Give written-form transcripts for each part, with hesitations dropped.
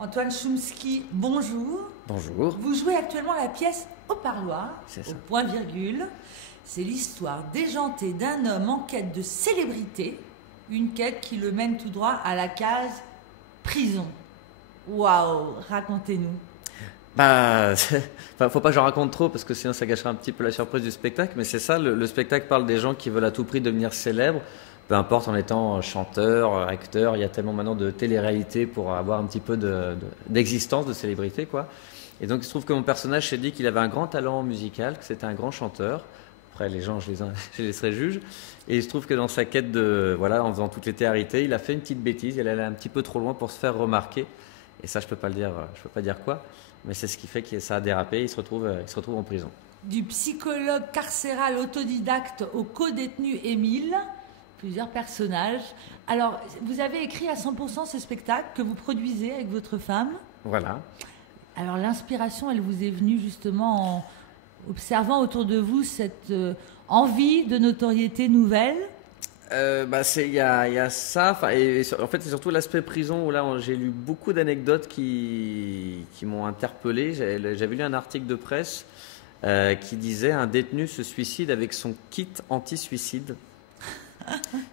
Antoine Chomsky, bonjour. Bonjour. Vous jouez actuellement la pièce Au Parloir, C'est au ça. point virgule. C'est l'histoire déjantée d'un homme en quête de célébrité, une quête qui le mène tout droit à la case prison. Waouh, racontez-nous. Faut pas que j'en raconte trop parce que sinon ça gâcherait un petit peu la surprise du spectacle. Mais c'est ça, le spectacle parle des gens qui veulent à tout prix devenir célèbres, peu importe en étant chanteur, acteur. Il y a tellement maintenant de télé-réalité pour avoir un petit peu d'existence, de célébrité, quoi. Et donc il se trouve que mon personnage s'est dit qu'il avait un grand talent musical, que c'était un grand chanteur. Après les gens, je les laisserai juges. Et il se trouve que dans sa quête en faisant toutes les télé-réalités, il a fait une petite bêtise. Il allait un petit peu trop loin pour se faire remarquer. Et ça, je peux pas dire quoi. Mais c'est ce qui fait que ça a dérapé, il se retrouve en prison. Du psychologue carcéral autodidacte au co-détenu Émile, plusieurs personnages. Alors, vous avez écrit à 100% ce spectacle que vous produisez avec votre femme. Voilà. Alors, l'inspiration, elle vous est venue justement en observant autour de vous cette envie de notoriété nouvelle. Il y a ça, en fait c'est surtout l'aspect prison où là j'ai lu beaucoup d'anecdotes qui m'ont interpellé. J'avais lu un article de presse qui disait un détenu se suicide avec son kit anti-suicide.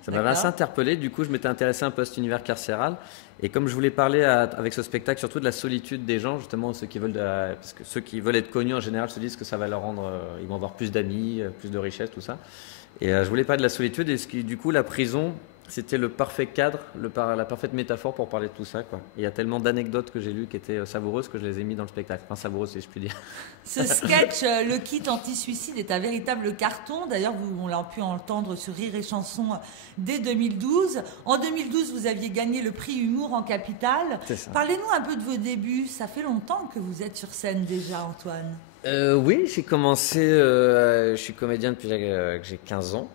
Ça m'avait assez interpellé, du coup je m'étais intéressé un peu à cet univers carcéral. Et comme je voulais parler avec ce spectacle surtout de la solitude des gens, justement parce que ceux qui veulent être connus en général se disent que ça va leur rendre, ils vont avoir plus d'amis, plus de richesses, tout ça. Et je voulais parler de la solitude et du coup la prison c'était le parfait cadre, la parfaite métaphore pour parler de tout ça, quoi. Il y a tellement d'anecdotes que j'ai lues qui étaient savoureuses que je les ai mis dans le spectacle. Enfin savoureuses si je puis dire. Ce sketch, le kit anti-suicide, est un véritable carton. D'ailleurs, on l'a pu entendre sur Rire et Chanson dès 2012. En 2012, vous aviez gagné le prix Humour en Capitale. C'est ça. Parlez-nous un peu de vos débuts. Ça fait longtemps que vous êtes sur scène déjà, Antoine. Oui, j'ai commencé, je suis comédien depuis que j'ai 15 ans.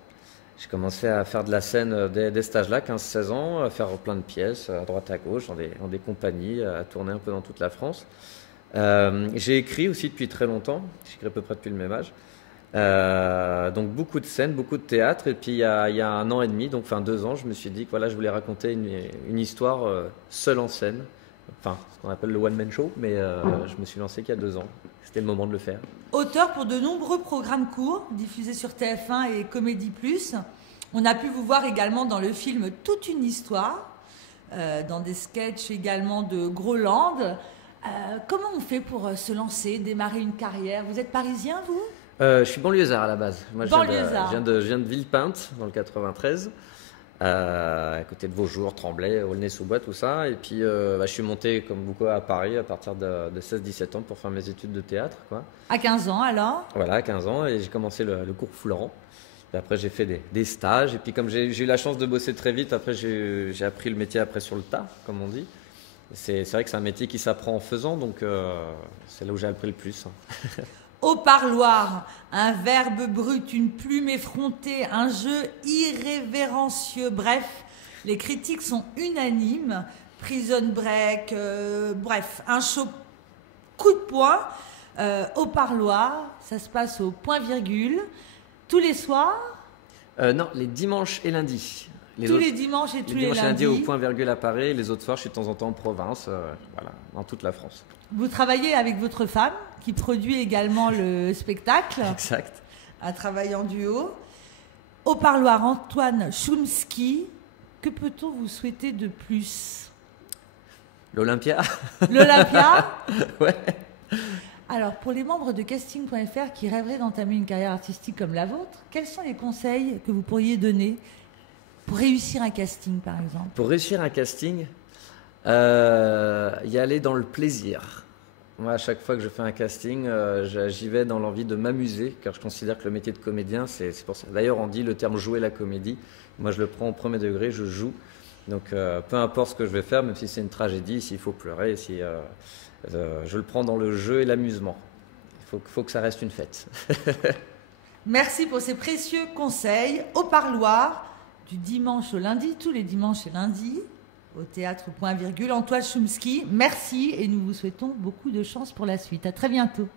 J'ai commencé à faire de la scène dès cet âge-là, 15-16 ans, à faire plein de pièces à droite à gauche, dans des compagnies, à tourner un peu dans toute la France. J'ai écrit aussi depuis très longtemps, j'écris à peu près depuis le même âge. Donc beaucoup de scènes, beaucoup de théâtre. Et puis il y a 1 an et demi, donc 2 ans, je me suis dit que voilà, je voulais raconter une histoire seule en scène. Enfin, ce qu'on appelle le one-man show, mais je me suis lancé qu'il y a 2 ans. C'était le moment de le faire. Auteur pour de nombreux programmes courts diffusés sur TF1 et Comédie Plus. On a pu vous voir également dans le film Toute une histoire, dans des sketchs également de Groland. Comment on fait pour se lancer, démarrer une carrière? Vous êtes parisien, vous? Je suis banlieusard à la base. Moi, je viens de Villepinte, dans le 93. À côté de Vaujour, Tremblay, Aulnay-sous-Bois, tout ça. Et puis, je suis monté, comme beaucoup, à Paris à partir de 16-17 ans pour faire mes études de théâtre, quoi. À 15 ans, alors? Voilà, à 15 ans. Et j'ai commencé le cours Florent. Et après, j'ai fait des stages. Et puis, comme j'ai eu la chance de bosser très vite, après, j'ai appris le métier après sur le tas, comme on dit. C'est vrai que c'est un métier qui s'apprend en faisant. Donc, c'est là où j'ai appris le plus. Au parloir, un verbe brut, une plume effrontée, un jeu irrévérencieux. Bref, les critiques sont unanimes. Prison Break, bref, un show coup de poing. Au parloir, ça se passe au point virgule. Tous les soirs? Non, les dimanches et lundis. Les dimanches et tous les lundis. Au point virgule à Paris. Les autres soirs, je suis de temps en temps en province, dans toute la France. Vous travaillez avec votre femme, qui produit également le spectacle. Exact. Un travail en duo. Au parloir, Antoine Chomsky, que peut-on vous souhaiter de plus? L'Olympia. L'Olympia? Ouais. Alors, pour les membres de casting.fr qui rêveraient d'entamer une carrière artistique comme la vôtre, quels sont les conseils que vous pourriez donner pour réussir un casting, par exemple? Pour réussir un casting, y aller dans le plaisir. Moi, à chaque fois que je fais un casting, j'y vais dans l'envie de m'amuser, car je considère que le métier de comédien, c'est pour ça. D'ailleurs, on dit le terme jouer la comédie. Moi, je le prends au premier degré, je joue. Donc, peu importe ce que je vais faire, même si c'est une tragédie, s'il faut pleurer, je le prends dans le jeu et l'amusement. Il faut que ça reste une fête. Merci pour ces précieux conseils. Au parloir, du dimanche au lundi, tous les dimanches et lundis, au théâtre point virgule. Antoine Chomsky, merci et nous vous souhaitons beaucoup de chance pour la suite. À très bientôt.